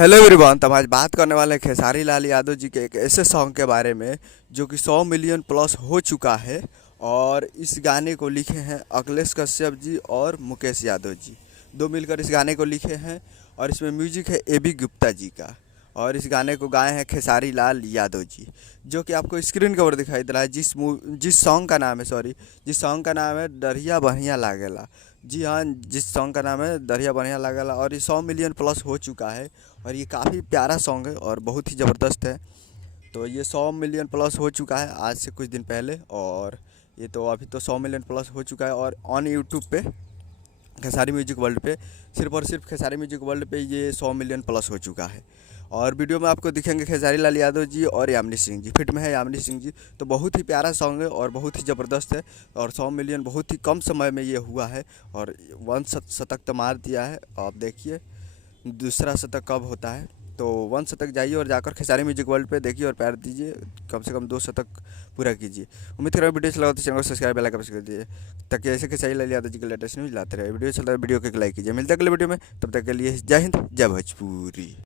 Hello everyone. तो हम आज बात करने वाले हैं खेसारी लाल यादव जी के एक ऐसे सॉन्ग के बारे में जो कि 100 मिलियन प्लस हो चुका है। और इस गाने को लिखे हैं अखिलेश कश्यप जी और मुकेश यादव जी, दो मिलकर इस गाने को लिखे हैं। और इसमें म्यूजिक है ए बी गुप्ता जी का। और इस गाने को गाए हैं खेसारी लाल यादव जी, जो कि आपको स्क्रीन के ऊपर दिखाई दे रहा है। जिस सॉन्ग का नाम है, जिस सॉन्ग का नाम है डरिया बढ़िया लागेला। जी हाँ, जिस सॉन्ग का नाम है दरिया बढ़िया लागेला। और ये 100 मिलियन प्लस हो चुका है। और ये काफ़ी प्यारा सॉन्ग है और बहुत ही ज़बरदस्त है। तो ये 100 मिलियन प्लस हो चुका है आज से कुछ दिन पहले। और ये तो अभी तो 100 मिलियन प्लस हो चुका है। और ऑन यूट्यूब पे खेसारी म्यूजिक वर्ल्ड पे, सिर्फ और सिर्फ खेसारी म्यूजिक वर्ल्ड पे ये 100 मिलियन प्लस हो चुका है। और वीडियो में आपको दिखेंगे खेसारी लाल यादव जी और यामिनी सिंह जी, फिट में है यामिनी सिंह जी। तो बहुत ही प्यारा सॉन्ग है और बहुत ही ज़बरदस्त है। और 100 मिलियन बहुत ही कम समय में ये हुआ है। और वन शतक तो मार दिया है। आप देखिए दूसरा शतक कब होता है। तो वन शतक जाइए और जाकर खेसारी म्यूजिक वर्ल्ड पे देखिए और प्यार दीजिए। कम से कम 2 शतक पूरा कीजिए। उम्मीद कर रहा हूँ वीडियो चला तो चैनल को सब्सक्राइब बेल आइकन प्रेस कर दीजिए, ताकि ऐसे खेसारी लाल यादव जी के लेटेस्ट न्यूज़ लाते रहे। वीडियो चलता है वीडियो को लाइक कीजिए। मिलता है अगले वीडियो में, तब तक के लिए जय हिंद जय भोजपुरी।